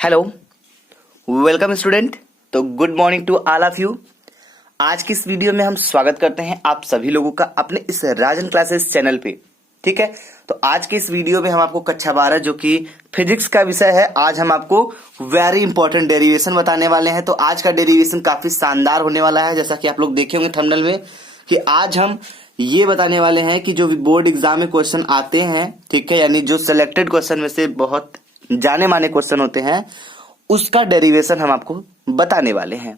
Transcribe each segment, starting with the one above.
Hello, welcome student. तो good morning to all of you. आज की इस वीडियो में हम स्वागत करते हैं आप सभी लोगों का अपने इस राजन क्लासेस चैनल पे। ठीक है, तो आज के इस वीडियो में हम आपको कक्षा 12 जो कि फिजिक्स का विषय है, आज हम आपको वेरी इंपॉर्टेंट डेरिवेशन बताने वाले हैं। तो आज का डेरिवेशन काफी शानदार होने वाला है, जैसा कि आप लोग देखे होंगे थंबनेल में कि आज हम ये बताने वाले हैं कि जो बोर्ड एग्जाम में क्वेश्चन आते हैं, ठीक है, यानी जो सिलेक्टेड क्वेश्चन में से बहुत जाने माने क्वेश्चन होते हैं, उसका डेरिवेशन हम आपको बताने वाले हैं।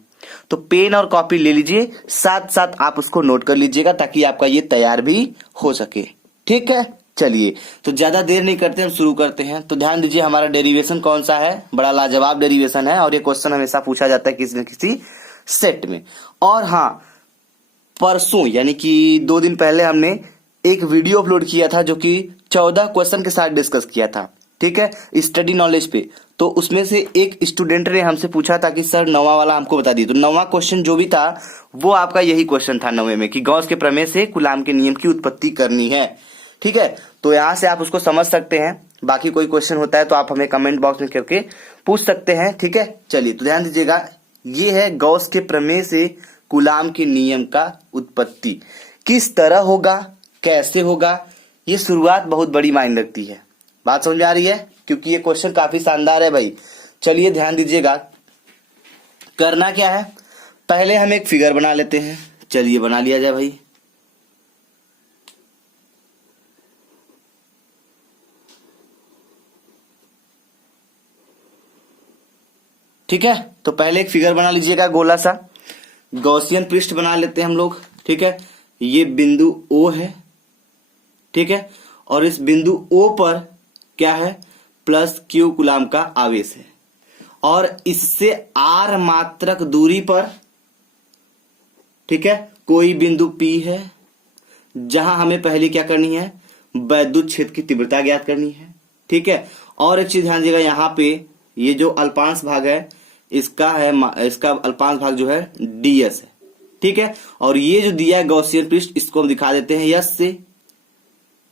तो पेन और कॉपी ले लीजिए, साथ साथ आप उसको नोट कर लीजिएगा ताकि आपका ये तैयार भी हो सके। ठीक है, चलिए तो ज्यादा देर नहीं करते, हम शुरू करते हैं। तो ध्यान दीजिए हमारा डेरिवेशन कौन सा है, बड़ा लाजवाब डेरिवेशन है और ये क्वेश्चन हमेशा पूछा जाता है किसी न किसी सेट में। और हाँ, परसों यानी कि 2 दिन पहले हमने एक वीडियो अपलोड किया था जो कि 14 क्वेश्चन के साथ डिस्कस किया था, ठीक है, स्टडी नॉलेज पे। तो उसमें से एक स्टूडेंट ने हमसे पूछा था कि सर 9वां वाला हमको बता दिए। तो 9वां क्वेश्चन जो भी था वो आपका यही क्वेश्चन था 9वें में कि गॉस के प्रमेय से कूलाम के नियम की उत्पत्ति करनी है। ठीक है, तो यहां से आप उसको समझ सकते हैं। बाकी कोई क्वेश्चन होता है तो आप हमें कमेंट बॉक्स में करके पूछ सकते हैं। ठीक है, चलिए तो ध्यान दीजिएगा, ये है गॉस के प्रमेय से कूलाम के नियम का उत्पत्ति किस तरह होगा, कैसे होगा। ये शुरुआत बहुत बड़ी मायने रखती है। बात समझ में आ रही है, क्योंकि ये क्वेश्चन काफी शानदार है भाई। चलिए ध्यान दीजिएगा, करना क्या है, पहले हम एक फिगर बना लेते हैं। चलिए बना लिया जाए भाई। ठीक है, तो पहले एक फिगर बना लीजिएगा, गोला सा गॉसियन पृष्ठ बना लेते हैं हम लोग। ठीक है, ये बिंदु O है, ठीक है, और इस बिंदु O पर क्या है, प्लस Q कूलाम का आवेश है। और इससे R मात्रक दूरी पर, ठीक है, कोई बिंदु P है जहां हमें पहले क्या करनी है, वैद्युत क्षेत्र की तीव्रता ज्ञात करनी है। ठीक है, और एक चीज ध्यान दीजिएगा, यहाँ पे ये जो अल्पांश भाग है इसका अल्पांश भाग जो है ds है। ठीक है, और ये जो दिया है गॉसियन पृष्ठ, इसको हम दिखा देते हैं यस से।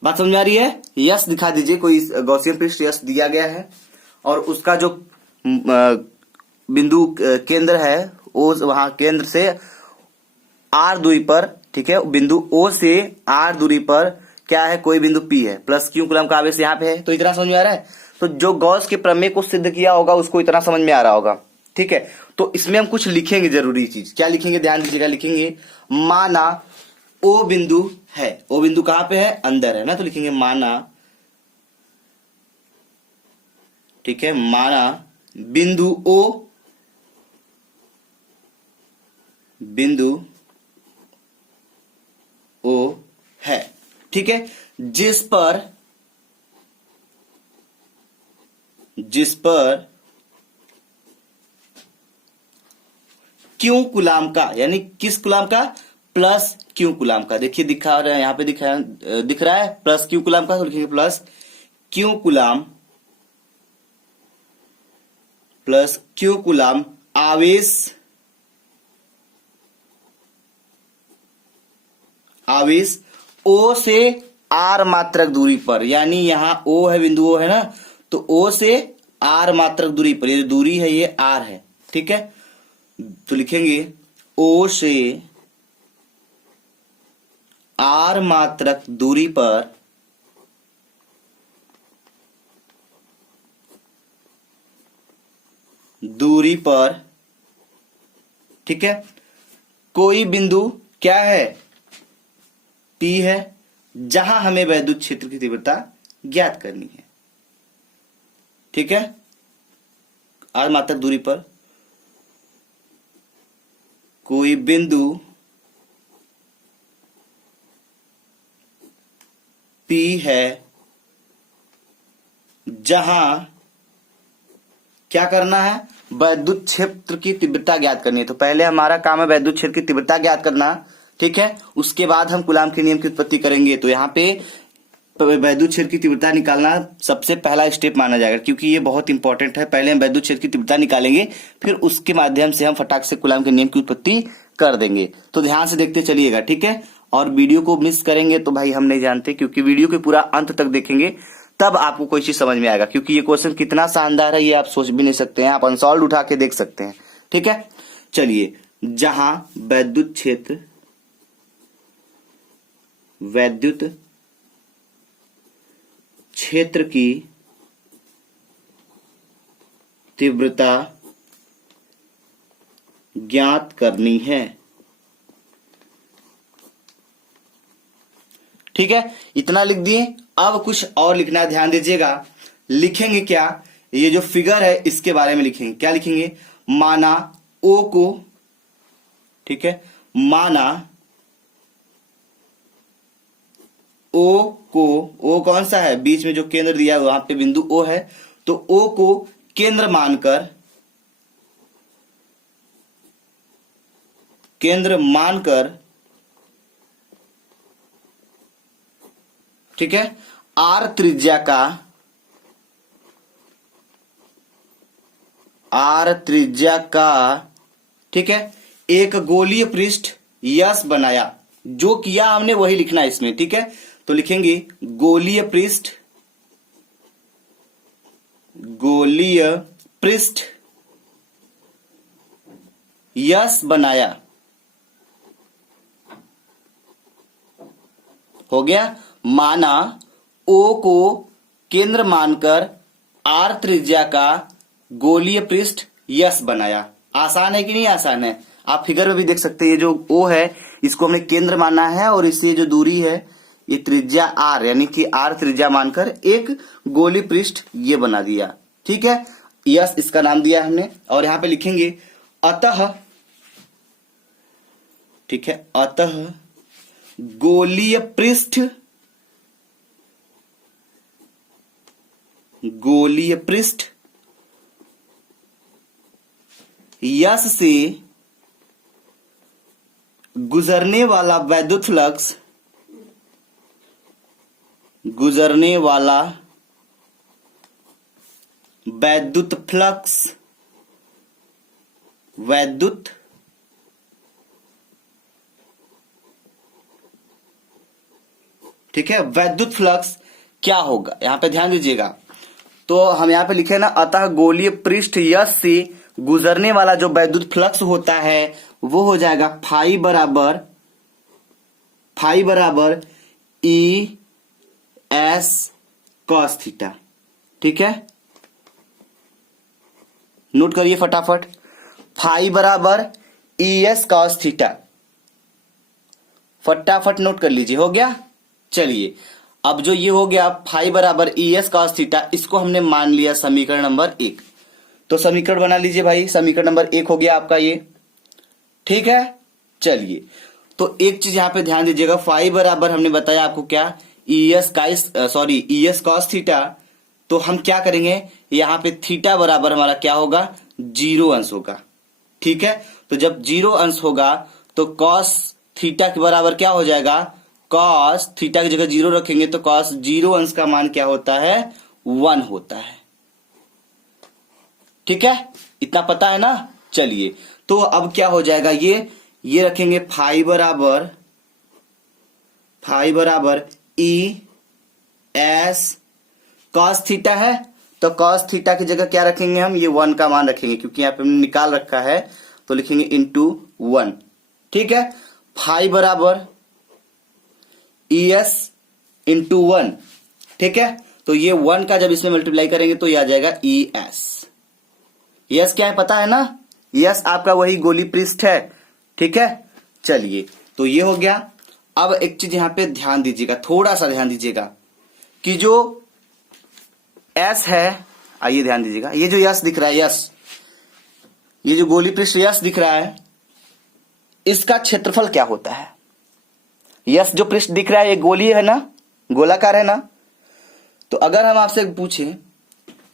बात समझ आ रही है, यस दिखा दीजिए, कोई गॉसियन पृष्ठ यस दिया गया है और उसका जो बिंदु केंद्र है वो वहां केंद्र से r दूरी पर, ठीक है, बिंदु O से r दूरी पर क्या है, कोई बिंदु P है, प्लस Q कूलम का आवेश यहाँ पे है। तो इतना समझ में आ रहा है। तो जो गॉस के प्रमेय को सिद्ध किया होगा उसको इतना समझ में आ रहा होगा। ठीक है, तो इसमें हम कुछ लिखेंगे, जरूरी चीज क्या लिखेंगे, ध्यान दीजिएगा, लिखेंगे माना O बिंदु है। O बिंदु कहां पे है, अंदर है ना, तो लिखेंगे माना, ठीक है, माना बिंदु O है। ठीक है, जिस पर क्यों कूलाम का, यानी किस कूलाम का, प्लस क्यू कूलाम का। देखिए दिखा रहा है, यहाँ पे दिख रहा है प्लस क्यू कूलाम का, तो लिखेंगे plus Q coulomb, plus Q coulomb आवेश O से R मात्रक दूरी पर, यानी यहां O है, बिंदु O है ना, तो O से R मात्रक दूरी पर, ये दूरी है ये R है। ठीक है, तो लिखेंगे O से R मात्रक दूरी पर, ठीक है, कोई बिंदु क्या है, P है, जहां हमें वैद्युत क्षेत्र की तीव्रता ज्ञात करनी है। ठीक है, R मात्रक दूरी पर कोई बिंदु P है जहां क्या करना है, वैद्युत क्षेत्र की तीव्रता ज्ञात करनी है। तो पहले हमारा काम है वैद्युत क्षेत्र की तीव्रता ज्ञात करना। ठीक है, उसके बाद हम कूलाम के नियम की उत्पत्ति करेंगे। तो यहाँ पे वैद्युत क्षेत्र की तीव्रता निकालना सबसे पहला स्टेप माना जाएगा, क्योंकि ये बहुत इंपॉर्टेंट है। पहले हम वैद्युत क्षेत्र की तीव्रता निकालेंगे, फिर उसके माध्यम से हम फटाक से कूलाम के नियम की उत्पत्ति कर देंगे। तो ध्यान से देखते चलिएगा। ठीक है, और वीडियो को मिस करेंगे तो भाई हम नहीं जानते, क्योंकि वीडियो के पूरा अंत तक देखेंगे तब आपको कोई चीज समझ में आएगा, क्योंकि ये क्वेश्चन कितना शानदार है ये आप सोच भी नहीं सकते हैं, आप अनसॉल्व उठा के देख सकते हैं। ठीक है, चलिए, जहां विद्युत क्षेत्र की तीव्रता ज्ञात करनी है। ठीक है, इतना लिख दिए। अब कुछ और लिखना है, ध्यान दीजिएगा। लिखेंगे क्या, ये जो फिगर है इसके बारे में लिखेंगे। क्या लिखेंगे, माना ओ को, ठीक है, माना ओ को, ओ कौन सा है, बीच में जो केंद्र दिया है वहां पे बिंदु ओ है, तो ओ को केंद्र मानकर, ठीक है, आर त्रिज्या का, ठीक है, एक गोलीय पृष्ठ यस बनाया। जो किया हमने वही लिखना है इसमें। ठीक है, तो लिखेंगे गोलीय पृष्ठ यस बनाया। हो गया, माना ओ को केंद्र मानकर आर त्रिज्या का गोलीय पृष्ठ यस बनाया। आसान है कि नहीं आसान है, आप फिगर में भी देख सकते हैं। ये जो ओ है इसको हमने केंद्र माना है और इससे जो दूरी है ये त्रिज्या आर, यानी कि आर त्रिज्या मानकर एक गोली पृष्ठ ये बना दिया। ठीक है, यस इसका नाम दिया हमने। और यहां पे लिखेंगे अतः, ठीक है, अतः गोलीय पृष्ठ यस से गुजरने वाला वैद्युत ठीक है, वैद्युत फ्लक्स क्या होगा, यहां पे ध्यान दीजिएगा। तो हम यहां पे लिखे ना, अतः गोलीय पृष्ठ यस से गुजरने वाला जो वैद्युत फ्लक्स होता है वो हो जाएगा फाई बराबर ई एस कॉस थीटा। ठीक है, नोट करिए फटाफट, फाई बराबर ई एस कॉस थीटा, फटाफट नोट कर लीजिए। हो गया, चलिए, अब जो ये हो गया फाई बराबर ई एस कॉस थीटा, इसको हमने मान लिया समीकरण नंबर 1। तो समीकरण बना लीजिए भाई, समीकरण नंबर 1 हो गया आपका ये। ठीक है, चलिए, तो एक चीज यहां पे ध्यान दीजिएगा, फाई बराबर हमने बताया आपको क्या, ई एस कॉस थीटा। तो हम क्या करेंगे, यहां पे थीटा बराबर हमारा क्या होगा, 0 अंश होगा। ठीक है, तो जब 0 अंश होगा तो कॉस थीटा के बराबर क्या हो जाएगा, कॉस थीटा की जगह 0 रखेंगे तो कॉस 0 अंश का मान क्या होता है, 1 होता है। ठीक है, इतना पता है ना। चलिए, तो अब क्या हो जाएगा, ये रखेंगे फाई बराबर ई एस कॉस थीटा है, तो कॉस थीटा की जगह क्या रखेंगे हम, ये 1 का मान रखेंगे, क्योंकि यहां पे हमने निकाल रखा है, तो लिखेंगे इंटू 1। ठीक है, फाई बराबर ई एस इंटू 1। ठीक है, तो ये 1 का जब इसमें मल्टीप्लाई करेंगे तो ये आ जाएगा ई एस। यस क्या है पता है ना, यस आपका वही गोली पृष्ठ है। ठीक है, चलिए, तो ये हो गया। अब एक चीज यहां पे ध्यान दीजिएगा, थोड़ा सा ध्यान दीजिएगा कि जो एस है, आइए ध्यान दीजिएगा, ये जो यस दिख रहा है, यस, ये जो गोली पृष्ठ यस दिख रहा है, इसका क्षेत्रफल क्या होता है। यस जो पृष्ठ दिख रहा है ये गोली है ना, गोलाकार है ना, तो अगर हम आपसे पूछें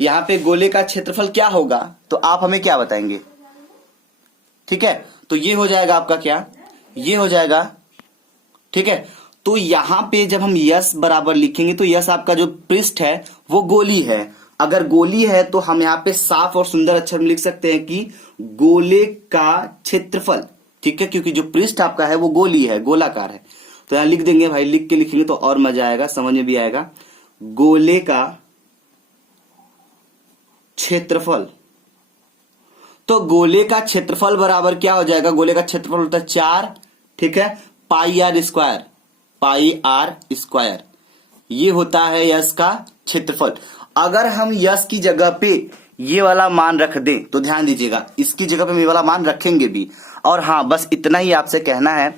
यहां पे गोले का क्षेत्रफल क्या होगा तो आप हमें क्या बताएंगे। ठीक है, तो ये हो जाएगा आपका क्या, ये हो जाएगा। ठीक है, तो यहां पे जब हम यस बराबर लिखेंगे तो यस आपका जो पृष्ठ है वो गोली है। अगर गोली है तो हम यहाँ पे साफ और सुंदर अक्षर में लिख सकते हैं कि गोले का क्षेत्रफल। ठीक है, क्योंकि जो पृष्ठ आपका है वो गोली है, गोलाकार है, तो यहां लिख देंगे भाई, लिख के लिखेंगे तो और मजा आएगा, समझ में भी आएगा। गोले का क्षेत्रफल। तो गोले का क्षेत्रफल बराबर क्या हो जाएगा, गोले का क्षेत्रफल होता है 4, ठीक है, pi are square, pi are square, ये होता है यश का क्षेत्रफल। अगर हम यश की जगह पे ये वाला मान रख दें तो ध्यान दीजिएगा, इसकी जगह पे ये वाला मान रखेंगे भी। और हाँ, बस इतना ही आपसे कहना है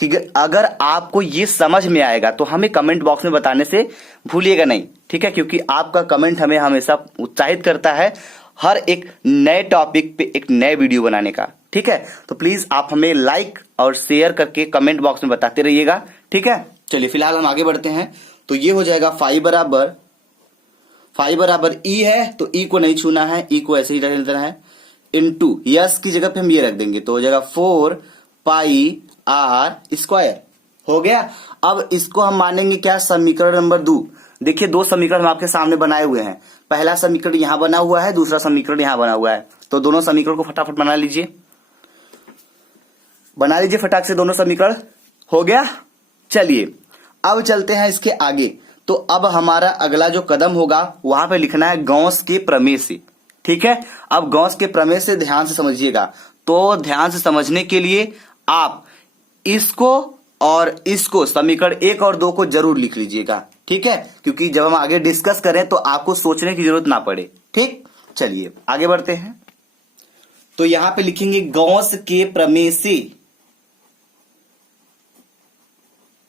कि अगर आपको ये समझ में आएगा तो हमें कमेंट बॉक्स में बताने से भूलिएगा नहीं, ठीक है, क्योंकि आपका कमेंट हमें हमेशा उत्साहित करता है हर एक नए टॉपिक पे एक नए वीडियो बनाने का, ठीक है। तो प्लीज आप हमें लाइक और शेयर करके कमेंट बॉक्स में बताते रहिएगा, ठीक है। चलिए फिलहाल हम आगे बढ़ते हैं। तो ये हो जाएगा फाई बराबर ई है, तो ई को नहीं छूना है, ई को ऐसे ही रख देना है, इनटू यस की जगह पे हम ये रख देंगे तो हो जाएगा 4 पाई आर स्क्वायर, हो गया। अब इसको हम मानेंगे क्या, समीकरण नंबर 2। देखिए 2 समीकरण हम आपके सामने बनाए हुए हैं, पहला समीकरण यहां बना हुआ है, दूसरा समीकरण यहां बना हुआ है। तो दोनों समीकरण को फटाफट बना लीजिए फटाक से, दोनों समीकरण हो गया। चलिए अब चलते हैं इसके आगे। तो अब हमारा अगला जो कदम होगा वहां पे लिखना है गॉस के प्रमेय से, ठीक है। अब गॉस के प्रमेय से ध्यान से समझिएगा। तो ध्यान से समझने के लिए आप इसको और इसको, समीकरण 1 और 2 को जरूर लिख लीजिएगा, ठीक है, क्योंकि जब हम आगे डिस्कस करें तो आपको सोचने की जरूरत ना पड़े, ठीक। चलिए आगे बढ़ते हैं। तो यहां पे लिखेंगे गॉस के प्रमेय से,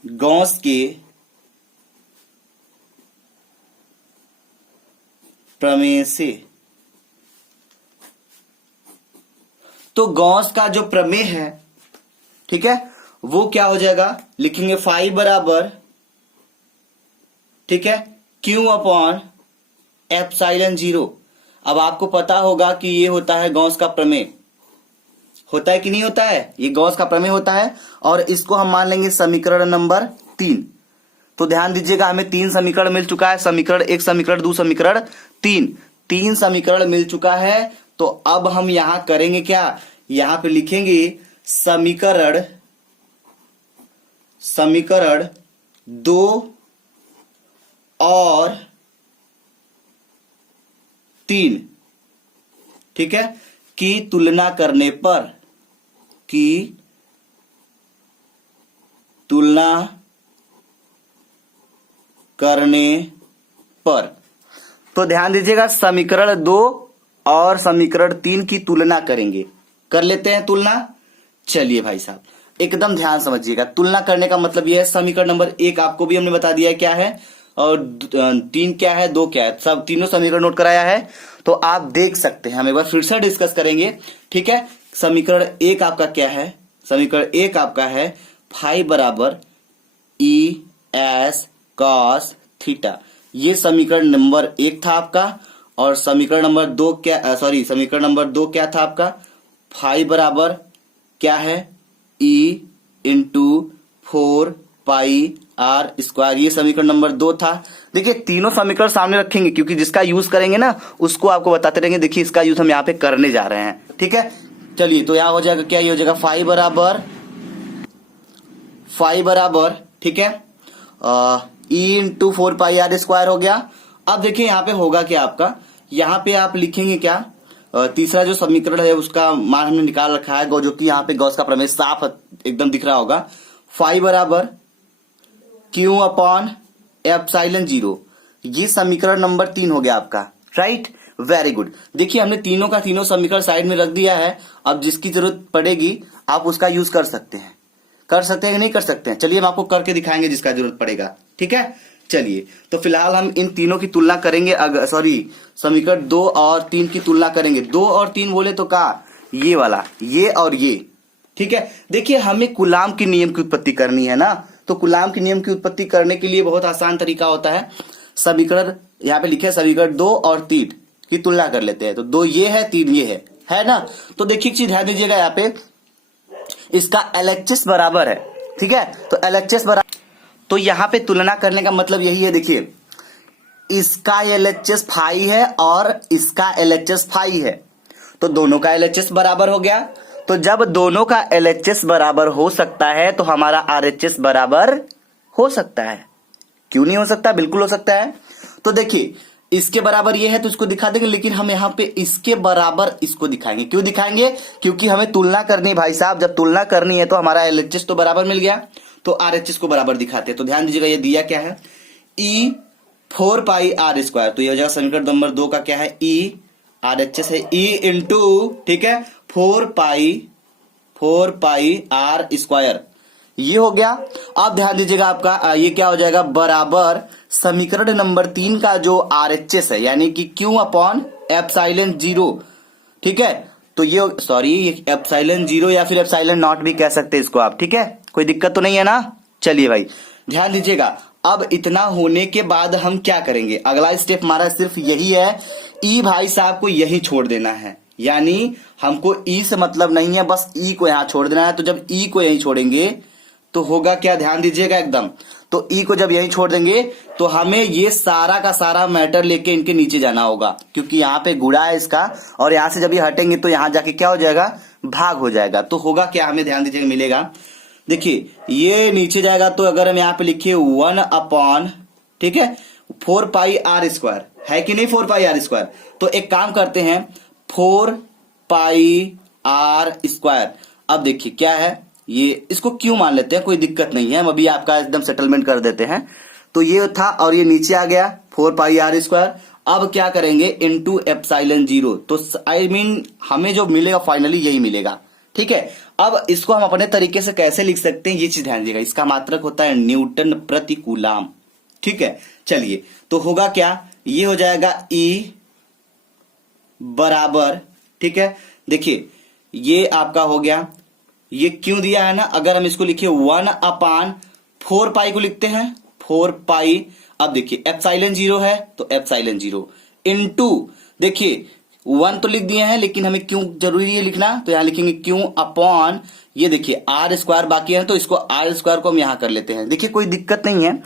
गॉस के प्रमेय से। तो गॉस का जो प्रमेय है, ठीक है, वो क्या हो जाएगा, लिखेंगे फाई बराबर, ठीक है, क्यू अपॉन एप्सिलॉन 0। अब आपको पता होगा कि ये होता है गॉस का प्रमेय, होता है कि नहीं होता है, ये गॉस का प्रमेय होता है। और इसको हम मान लेंगे समीकरण नंबर 3। तो ध्यान दीजिएगा, हमें 3 समीकरण मिल चुका है, समीकरण 1, समीकरण 2, समीकरण 3 समीकरण मिल चुका है। तो अब हम यहां करेंगे क्या, यहां पे लिखेंगे समीकरण 2 और 3, ठीक है, की तुलना करने पर, तो ध्यान दीजिएगा, समीकरण 2 और समीकरण 3 की तुलना करेंगे, कर लेते हैं तुलना। चलिए भाई साहब एकदम ध्यान समझिएगा, तुलना करने का मतलब यह है, समीकरण नंबर 1 आपको भी हमने बता दिया है क्या है, और 3 क्या है, 2 क्या है, सब तीनों समीकरण नोट कराया है। तो आप देख सकते हैं, हम एक बार फिर से डिस्कस करेंगे, ठीक है। समीकरण 1 आपका क्या है, समीकरण 1 आपका है फाई बराबर ई एस कॉस थीटा, ये समीकरण नंबर 1 था आपका। और समीकरण नंबर 2 क्या, समीकरण नंबर 2 क्या था आपका, फाई बराबर क्या है, E into 4 pi are square, ये समीकरण नंबर 2 था। देखिए तीनों समीकरण सामने रखेंगे, क्योंकि जिसका यूज करेंगे ना उसको आपको बताते रहेंगे। देखिए इसका यूज हम यहाँ पे करने जा रहे हैं, ठीक है। चलिए तो यहाँ हो जाएगा क्या, ये हो जाएगा फाई बराबर, ठीक है, E into 4 pi are square हो गया। अब देखिए यहाँ पे होगा क्या आपका, यहाँ पे आप लिखेंगे क्या, तीसरा जो समीकरण है उसका मान हमने निकाल रखा है, जो कि यहाँ पे गॉस का प्रमेय साफ एकदम दिख रहा होगा, फाई बराबर क्यू अपॉन एप्सिलॉन 0, ये समीकरण नंबर 3 हो गया आपका, राइट, वेरी गुड। देखिए हमने तीनों का तीनों समीकरण साइड में रख दिया है। अब जिसकी जरूरत पड़ेगी आप उसका यूज कर सकते हैं कि नहीं कर सकते हैं, चलिए हम आपको करके दिखाएंगे जिसका जरूरत पड़ेगा, ठीक है। चलिए तो फिलहाल हम इन तीनों की तुलना करेंगे, समीकरण 2 और 3 की तुलना करेंगे। 2 और 3 बोले तो का, ये वाला, ये और ये, ठीक है। देखिए हमें कूलाम के नियम की उत्पत्ति करनी है ना, तो कूलाम के नियम की उत्पत्ति करने के लिए बहुत आसान तरीका होता है। समीकरण यहाँ पे लिखे, समीकरण 2 और 3 की तुलना कर लेते हैं। तो 2 ये है, 3 ये है ना। तो देखिए एक चीज ध्यान दीजिएगा, यहाँ पे इसका LHS बराबर है, ठीक है। तो LHS बराबर, तो यहाँ पे तुलना करने का मतलब यही है। देखिए इसका LHS फाई है और इसका LHS फाई है, तो दोनों का LHS बराबर हो गया। तो जब दोनों का LHS बराबर हो सकता है तो हमारा RHS बराबर हो सकता है, क्यों नहीं हो सकता, बिल्कुल हो सकता है। तो देखिए इसके बराबर ये है तो इसको दिखा देंगे, लेकिन हम यहाँ पे इसके बराबर इसको दिखाएंगे। क्यों दिखाएंगे? क्योंकि हमें तुलना करनी है भाई साहब। जब तुलना करनी है तो हमारा एलएचएस तो बराबर मिल गया, तो आरएचएस को बराबर दिखाते हैं। तो ध्यान दीजिएगा ये दिया क्या है, ई 4 पाई आर स्क्वायर। तो ये हो जाएगा समीकरण नंबर 2 का क्या है, ई आरएचएस है ई इंटू, ठीक है, 4 पाई आर स्क्वायर, ये हो गया। अब ध्यान दीजिएगा आपका ये क्या हो जाएगा, बराबर समीकरण नंबर 3 का जो आरएचएस है यानी कि क्यू अपॉन एप्सिलॉन 0, ठीक है। तो ये सॉरी ये एप्सिलॉन 0 या फिर एप्सिलॉन नॉट भी कह सकते हैं इसको आप, ठीक है, कोई दिक्कत तो नहीं है ना। चलिए भाई ध्यान दीजिएगा, अब इतना होने के बाद हम क्या करेंगे, अगला स्टेप हमारा सिर्फ यही है, ई भाई साहब को यही छोड़ देना है, यानी हमको ई से मतलब नहीं है, बस ई को यहां छोड़ देना है। तो जब ई को यहीं छोड़ेंगे तो होगा क्या, ध्यान दीजिएगा एकदम, तो ई को जब यहीं छोड़ देंगे तो हमें ये सारा का सारा मैटर लेके इनके नीचे जाना होगा, क्योंकि यहाँ पे गुणा है इसका, और यहां से जब ये हटेंगे तो यहां जाके क्या हो जाएगा, भाग हो जाएगा। तो होगा क्या, हमें ध्यान दीजिएगा मिलेगा, देखिए ये नीचे जाएगा तो अगर हम यहाँ पे लिखिए 1 अपॉन, ठीक है, 4 पाई आर स्क्वायर, है कि नहीं 4 पाई आर स्क्वायर। तो एक काम करते हैं 4 पाई आर स्क्वायर, अब देखिए क्या है, ये इसको क्यों मान लेते हैं, कोई दिक्कत नहीं है, हम अभी आपका एकदम सेटलमेंट कर देते हैं। तो ये था और ये नीचे आ गया 4 पाई आर स्क्वायर। अब क्या करेंगे, इंटू एप्सिलॉन 0, तो आई मीन हमें जो मिलेगा फाइनली यही मिलेगा, ठीक है। अब इसको हम अपने तरीके से कैसे लिख सकते हैं, ये चीज ध्यान दीजिएगा, इसका मात्रक होता है न्यूटन प्रति कूलाम, ठीक है। चलिए तो होगा क्या, ये हो जाएगा ई बराबर, ठीक है, देखिए ये आपका हो गया, ये क्यों दिया है ना, अगर हम इसको लिखिए 1 अपान 4 पाई को लिखते हैं 4 पाई, अब देखिए एप्सिलॉन 0 है तो एप्सिलॉन 0 इनटू, देखिए 1 तो लिख दिए हैं लेकिन हमें क्यों जरूरी है लिखना, तो यहां लिखेंगे क्यों अपॉन, ये देखिए आर स्क्वायर बाकी है तो इसको आर स्क्वायर को हम यहां कर लेते हैं। देखिए कोई दिक्कत नहीं है,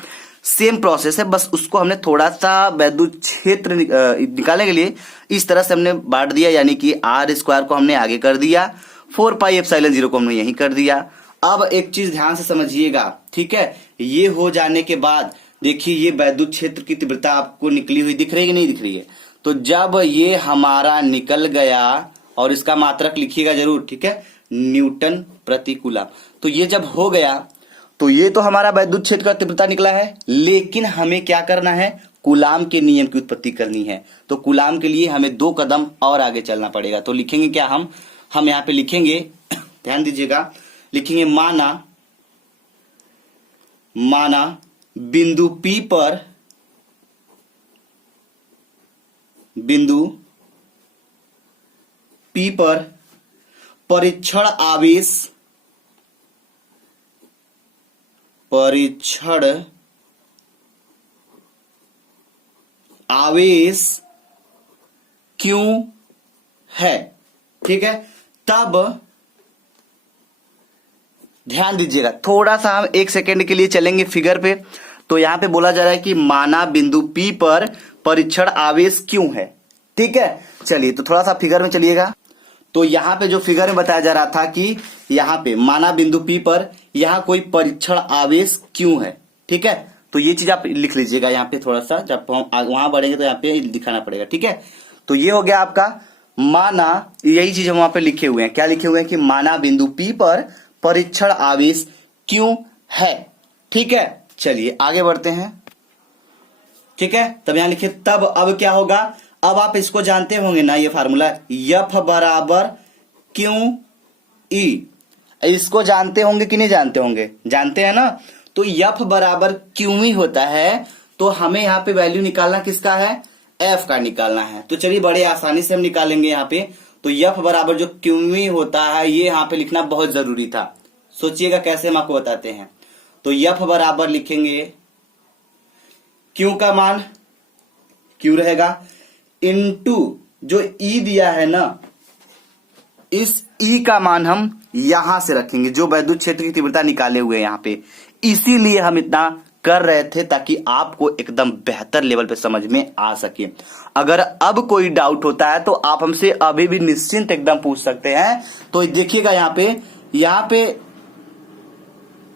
सेम प्रोसेस है, बस उसको हमने थोड़ा सा वैद्युत क्षेत्र निकालने के लिए इस तरह से हमने बांट दिया, यानी कि आर स्क्वायर को हमने आगे कर दिया, 4 पाई एप्सिलॉन 0 को हमने यहीं कर दिया। अब एक चीज ध्यान से समझिएगा, ठीक है, ये हो जाने के बाद देखिए ये वैद्युत क्षेत्र की तीव्रता आपको निकली हुई दिख रही है कि नहीं दिख रही है। तो जब ये हमारा निकल गया, और इसका मात्रक लिखिएगा जरूर, ठीक है, न्यूटन प्रति कूलाम। तो ये जब हो गया तो ये तो हमारा वैद्युत क्षेत्र का तीव्रता निकला है, लेकिन हमें क्या करना है, कूलाम के नियम की उत्पत्ति करनी है। तो कूलाम के लिए हमें 2 कदम और आगे चलना पड़ेगा। तो लिखेंगे क्या, हम यहां पे लिखेंगे, ध्यान दीजिएगा, लिखेंगे माना बिंदु P पर परीक्षण आवेश क्यों है, ठीक है। तब ध्यान दीजिएगा, थोड़ा सा हम 1 सेकेंड के लिए चलेंगे फिगर पे। तो यहां पे बोला जा रहा है कि माना बिंदु P पर परीक्षण आवेश क्यों है, ठीक है। चलिए तो थोड़ा सा फिगर में चलिएगा। तो यहां पे जो फिगर में बताया जा रहा था कि यहां पे माना बिंदु P पर यहां कोई परीक्षण आवेश क्यों है, ठीक है। तो ये चीज आप लिख लीजिएगा यहाँ पे, थोड़ा सा जब हम वहां बढ़ेंगे तो यहाँ पे दिखाना पड़ेगा, ठीक है। तो ये हो गया आपका माना, यही चीज हम वहां पे लिखे हुए हैं, क्या लिखे हुए हैं कि माना बिंदु P पर परीक्षण आवेश क्यों है, ठीक है। चलिए आगे बढ़ते हैं, ठीक है। तब यहां लिखिए तब, अब क्या होगा, अब आप इसको जानते होंगे ना, ये फार्मूला F बराबर क्यों ई, इसको जानते होंगे कि नहीं जानते होंगे, जानते हैं ना। तो F बराबर क्यों ही होता है, तो हमें यहाँ पे वैल्यू निकालना किसका है, F का निकालना है। तो चलिए बड़े आसानी से हम निकालेंगे यहाँ पे। तो F बराबर जो क्यों ही होता है, ये यहाँ पे लिखना बहुत जरूरी था, सोचिएगा कैसे हम आपको बताते हैं। तो F बराबर लिखेंगे क्यू का मान क्यू रहेगा, इनटू जो ई दिया है ना, इस ई का मान हम यहां से रखेंगे, जो वैद्युत क्षेत्र की तीव्रता निकाले हुए हैं यहाँ पे। इसीलिए हम इतना कर रहे थे ताकि आपको एकदम बेहतर लेवल पे समझ में आ सके। अगर अब कोई डाउट होता है तो आप हमसे अभी भी निश्चिंत एकदम पूछ सकते हैं। तो देखिएगा यहाँ पे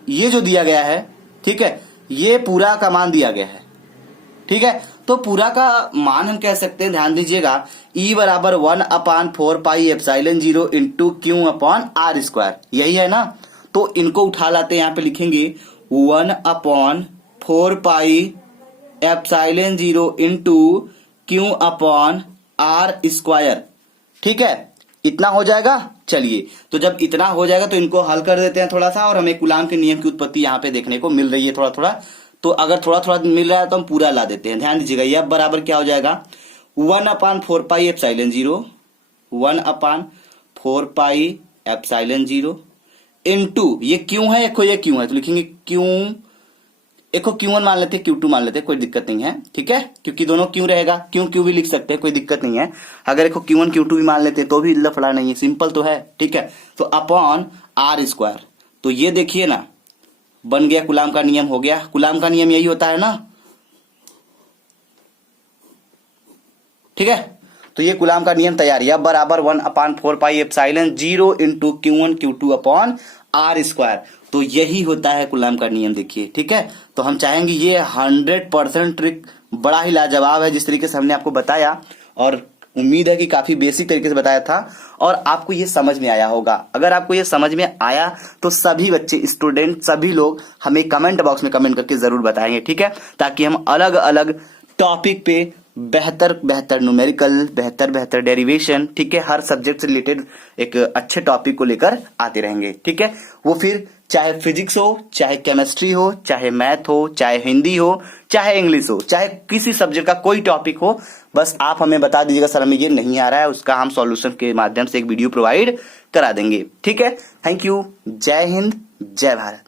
ये जो दिया गया है, ठीक है, ये पूरा का मान दिया गया है, ठीक है। तो पूरा का मान हम कह सकते हैं, ध्यान दीजिएगा, E बराबर 1/4πε0 इंटू Q/r², यही है ना। तो इनको उठा लाते हैं, यहाँ पे लिखेंगे 1/4πε0 इंटू Q/r²। ठीक है, इतना हो जाएगा। चलिए, तो जब इतना हो जाएगा तो इनको हल कर देते हैं थोड़ा सा, और हमें कूलाम के नियम की उत्पत्ति यहाँ पे देखने को मिल रही है थोड़ा थोड़ा। तो अगर थोड़ा थोड़ा मिल रहा है तो हम पूरा ला देते हैं। ध्यान दीजिएगा, यह बराबर क्या हो जाएगा, 1/4πε0 1/4πε0 इंटू, ये क्यों है, ये क्यों है, तो लिखेंगे क्यों, एक Q1 मान लेते हैं, Q2 मान लेते हैं, कोई दिक्कत नहीं है। ठीक है, क्योंकि दोनों क्यों रहेगा, क्यों भी लिख सकते हैं, कोई दिक्कत नहीं है। अगर एक Q1 Q2 भी मान लेते हैं तो भी लफड़ा नहीं है, सिंपल तो है। ठीक है, तो अपॉन r², तो ये देखिए ना, बन गया, कूलाम का नियम हो गया। कूलाम का नियम यही होता है ना। ठीक है, तो ये कूलाम का नियम तैयार है। बराबर 1/4πε0 into Q1 Q2 upon r², तो यही होता है कूलाम का नियम। देखिए, ठीक है, तो हम चाहेंगे, ये 100% ट्रिक बड़ा ही लाजवाब है, जिस तरीके से हमने आपको बताया, और उम्मीद है कि काफी बेसिक तरीके से बताया था और आपको ये समझ में आया होगा। अगर आपको ये समझ में आया तो सभी बच्चे, स्टूडेंट, सभी लोग हमें कमेंट बॉक्स में कमेंट करके जरूर बताएंगे। ठीक है, ताकि हम अलग अलग टॉपिक पे बेहतर न्यूमेरिकल, बेहतर डेरिवेशन, ठीक है, हर सब्जेक्ट से रिलेटेड एक अच्छे टॉपिक को लेकर आते रहेंगे। ठीक है, वो फिर चाहे फिजिक्स हो, चाहे केमिस्ट्री हो, चाहे मैथ हो, चाहे हिंदी हो, चाहे इंग्लिश हो, चाहे किसी सब्जेक्ट का कोई टॉपिक हो, बस आप हमें बता दीजिएगा सर हमें ये नहीं आ रहा है, उसका हम सॉल्यूशन के माध्यम से एक वीडियो प्रोवाइड करा देंगे। ठीक है, थैंक यू, जय हिंद, जय भारत।